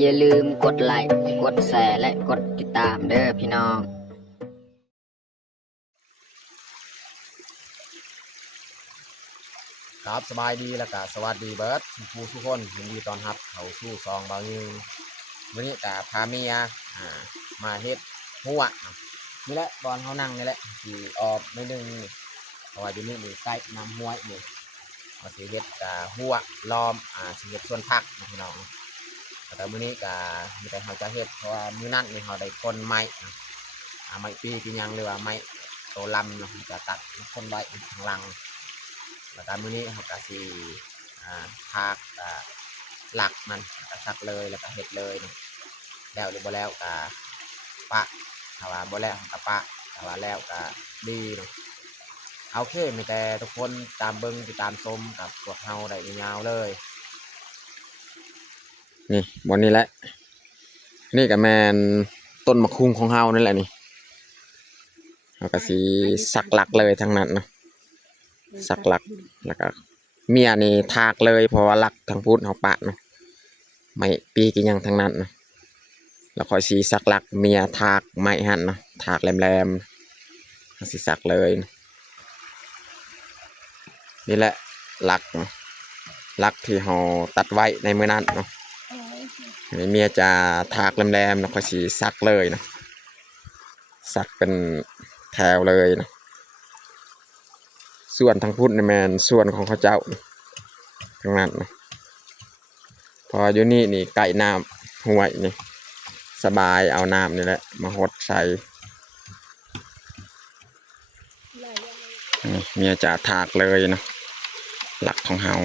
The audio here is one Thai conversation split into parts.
อย่าลืมกดไลค์กดแชร์และกดติดตามเด้อพี่น้องครับสบายดีแล้วก็สวัสดีเบิร์ดทุกคนยินดีต้อนรับเขาสู่ซองบางยืนวันนี้กับพาเมียมาเฮ็ดหัวนี่แหละบอลเขานั่งนี่แหละที่ออกไม่ดึงเพราะว่าอยู่นี่มีใกล้น้ำห้วยนี่เอาสิเฮ็ดกับหัวล้อมสิเฮ็ดส่วนผักนะพี่น้องแต่มื้อนี้กับมีแต่เขาจะเฮ็ดเพราะว่ามื้อนั้นนี่เขาได้คนไม้ไม้ปีกินยังหรือว่าไม้โตลำนะจะตัดคนไว้ข้างหลังแล้วก็มื้อนี้เขาก็สิพากหลักมันก็ซักเลยแล้วก็เฮ็ดเลยนะแล้วหรือบ่แล้วก็ปะถ้าว่าบ่แล้วก็ปะถ้าว่าแล้วก็ดีเนาะโอเคมีแต่ทุกคนตามเบิ่งติดตามชมกับพวกเฮาได้ยาวๆเลยนี่บนนี้แหละนี่ก็แม่นต้นมะคุงของเฮานั่นแหละนี่เฮาก็สิสักหลักเลยทั้งนั้นนะสักหลักแล้วก็เมียนี่ทากเลยเพราะว่าหลักทางพุทธเฮาปะเนาะไม่ปีกินยังทั้งนั้นนะแล้วค่อยสีสักหลักเมียทากไม้หั่นนะทากแหลมๆสีสักเลยนี่แหละหลักที่เราตัดไว้ในมื้อนั้นเนาะนี่เมียจะทากแหลมๆแล้วค่อยสีสักเลยนะสักเป็นแถวเลยนะส่วนทางพุทธนี่แม่นส่วนของเขาเจ้าทั้งนั้นนะพออยู่นี่ไก่น้ำห้วยนี่สบายเอาน้ำนี่แหละมาหดใส่เมียจะถากเลยนะหลักของเฮา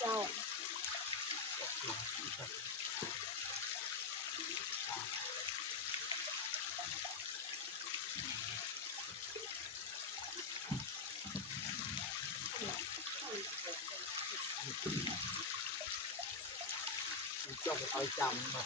เจ้าเอาจำมา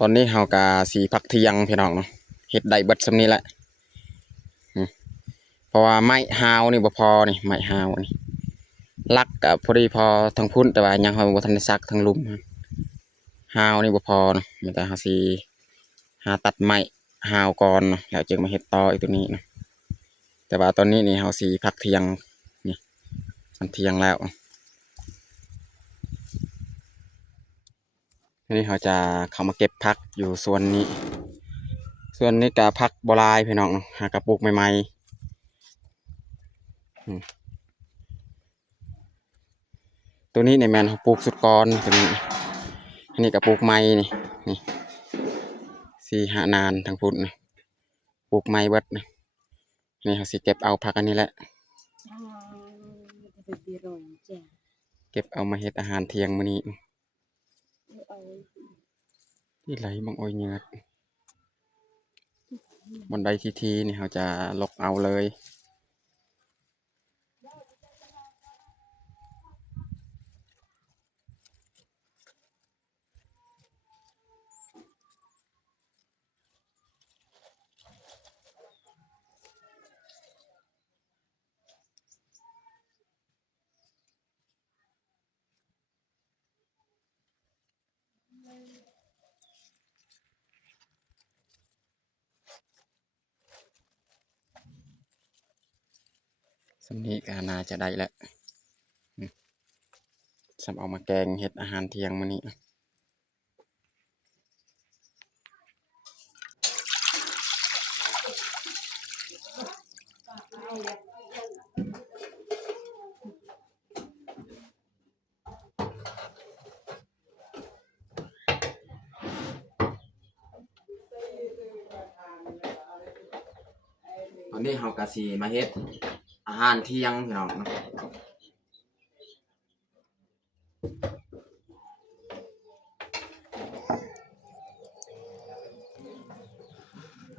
ตอนนี้เฮากะสีพักเที่ยงพี่น้องเนาะเฮ็ดได้เบิดซำนี้แหละเพราะว่าไม้ฮาวนี่บ่พอนี่ไม้ฮาวนี่ลักกะพอดีพอทั้งพุ่นแต่ว่ายังเฮาบ่ทันได้ซักทั้งลุมฮาวนี่บ่พอเนาะมีแต่เฮาสิหาตัดไม้ฮาวก่อนเนาะแล้วจึงมาเฮ็ดต่ออีกตัวนี้เนาะแต่ว่าตอนนี้นี่เฮาสิพักเที่ยงนี่มันเที่ยงแล้วทีนี้เขาจะเข้ามาเก็บผักอยู่ส่วนนี้ส่วนนี้ก็ผักบัวลายพี่น้องเนาะหากระปุกใหม่ๆตัวนี้ในแมนเขาปลูกสุดก่อนตัวนี้อันนี้กระปุกใหม่นี่4-5 นานทางพุ่นนะปลูกใหม่เบิดนะนี่เขาสิเก็บเอาผักอันนี้แหละเก็บเอามาเฮ็ดอาหารเที่ยงมื้อนี้ที่ไหลบังอ้อยเหงือดบนใดทีนี่เขาจะลกเอาเลยสำนี้ก็น่าจะได้แล้วสำเอามาแกงเฮ็ดอาหารเที่ยงมื้อนี้ตอนนี้เฮากะสิมาเฮ็ดอาหารเที่ยงพี่น้องเนาะ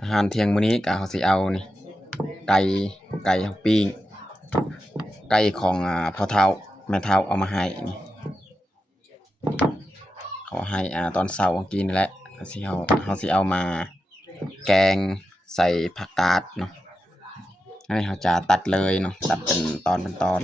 อาหารเที่ยงมื้อนี้ก็เฮาสิเอานี่ไก่เฮาปิ้งไก่ของพ่อเฒ่าแม่เฒ่าเอามาให้นี่เขาให้ตอนเช้าเมื่อกี้นี่แหละเฮาสิเอามาแกงใส่ผักกาดเนาะอันนี้เฮาจะตัดเลยเนาะตัดเป็นตอนเป็นตอน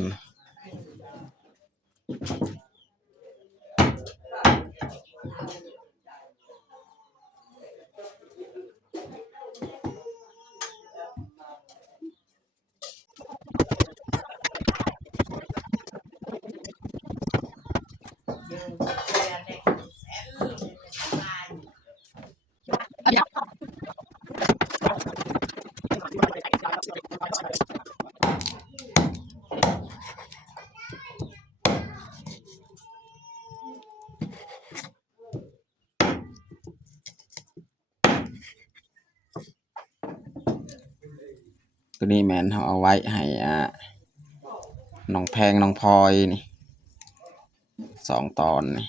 ตัวนี้แม่นเฮาเอาไว้ให้น้องแพงน้องพลอยนี่2 ตอนนี่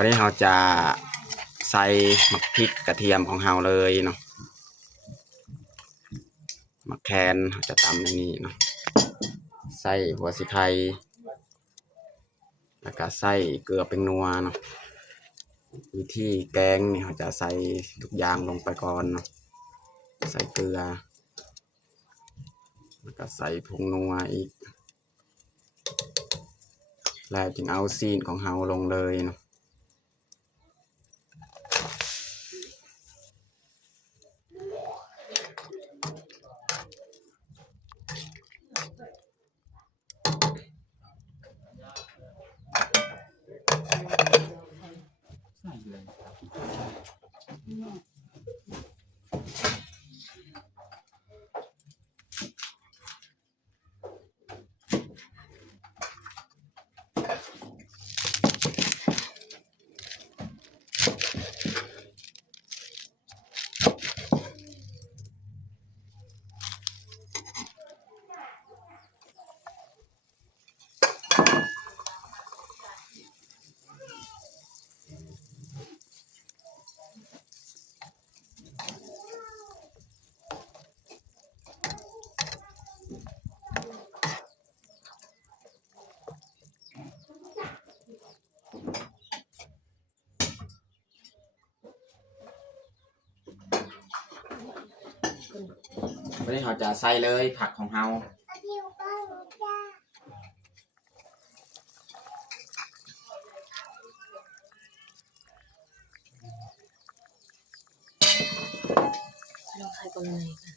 วันนี้เราจะใส่หมักพริกกระเทียมของเราเลยเนาะหมักแคนเราจะตำในนี้เนาะใส่หัวสิไข่แล้วก็ใส่เกลือเป็นนัวเนาะวิธีแกงนี่เราจะใส่ทุกอย่างลงไปก่อนเนาะใส่เกลือแล้วก็ใส่ผงนัวอีกแล้วจึงเอาซีนของเราลงเลยเนาะ วันนี้เราจะใส่เลยผักของเราลองใครก็เลยค่ะ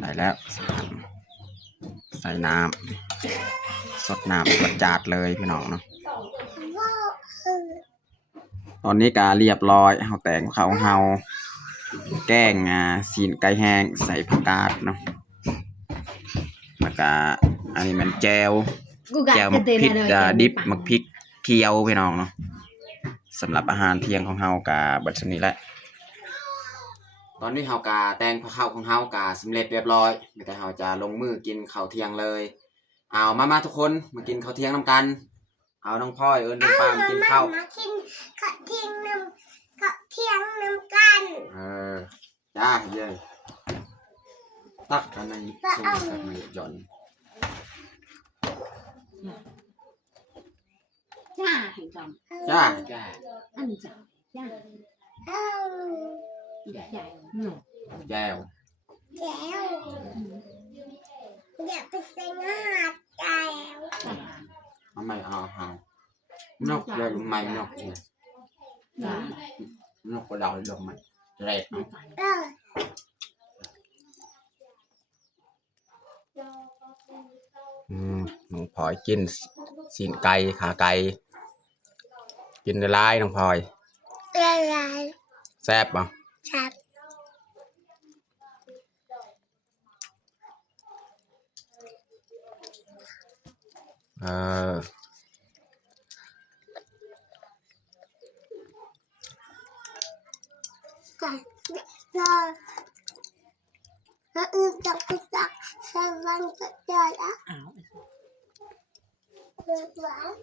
ใส่แล้วใส่น้ำสดน้ำสดจัดเลยพี่น้องเนาะตอนนี้ก็เรียบร้อยเราแต่งข้าวของเราแกงซีนไก่แห้งใส่ผักกาดเนาะแล้วก็อันนี้มันแจวมักพริกดิบมักพริกเคี่ยวพี่น้องเนาะสำหรับอาหารเที่ยงของเรากับบัดนี้แหละตอนนี้เรากะแต่งข้าวของเรากะสำเร็จเรียบร้อยแต่เราจะลงมือกินข้าวเที่ยงเลยเอามาทุกคนมากินข้าวเที่ยงนำกันเอาน้องพ่อยน้องปาล์มกินข้าวมากินข้าวเที่ยงน้ำกันจ้าเย้ตักกันในซุ้มกันในหย่อนจ้าเห็นจอม จ้า อันจ้าจ้าใหญ่หนู แก้ว อยากไปใส่หน้าแก้ว ทำไมเอาหางนกเลยไม่นกเนี่ยนกกระดาวลงมาเร็ดเนาะน้องพลอยกินซีนไก่ขาไก่กินได้หลายน้องพลอยแซ่บป่ะแล้วจะไปตักสว่างจะเจอแล้วหวาน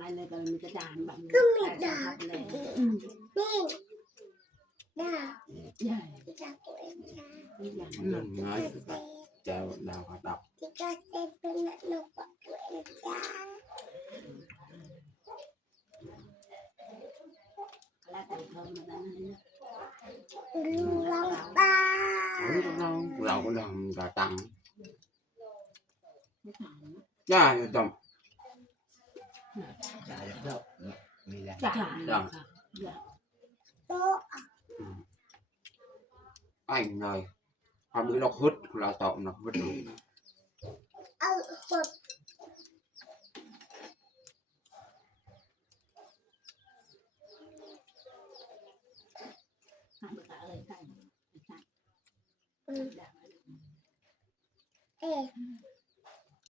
อะไรเลยแต่มันจะด่านแบบ ก็มีดาบ เลย นี่ดาบ ใหญ่ จากตัวเองจ้า ใหญ่ มันง่ายเจ้าดาวดับ ที่ก็เซ็นเป็นนกปักตัวเองจ้า แล้วแต่เธอมาแล้วนั่น ลวงปลา เราก็ทำกระตัง ไม่ถาม ย่าจำ จ่ายเด้อมีแหละ จ่าย โต๊ะ ไอ้เนยทำให้เราฮึดเราตอบนะฮึดเลย เอาหด ถามภาษาเลยใช่ใช่ เอ๊ะ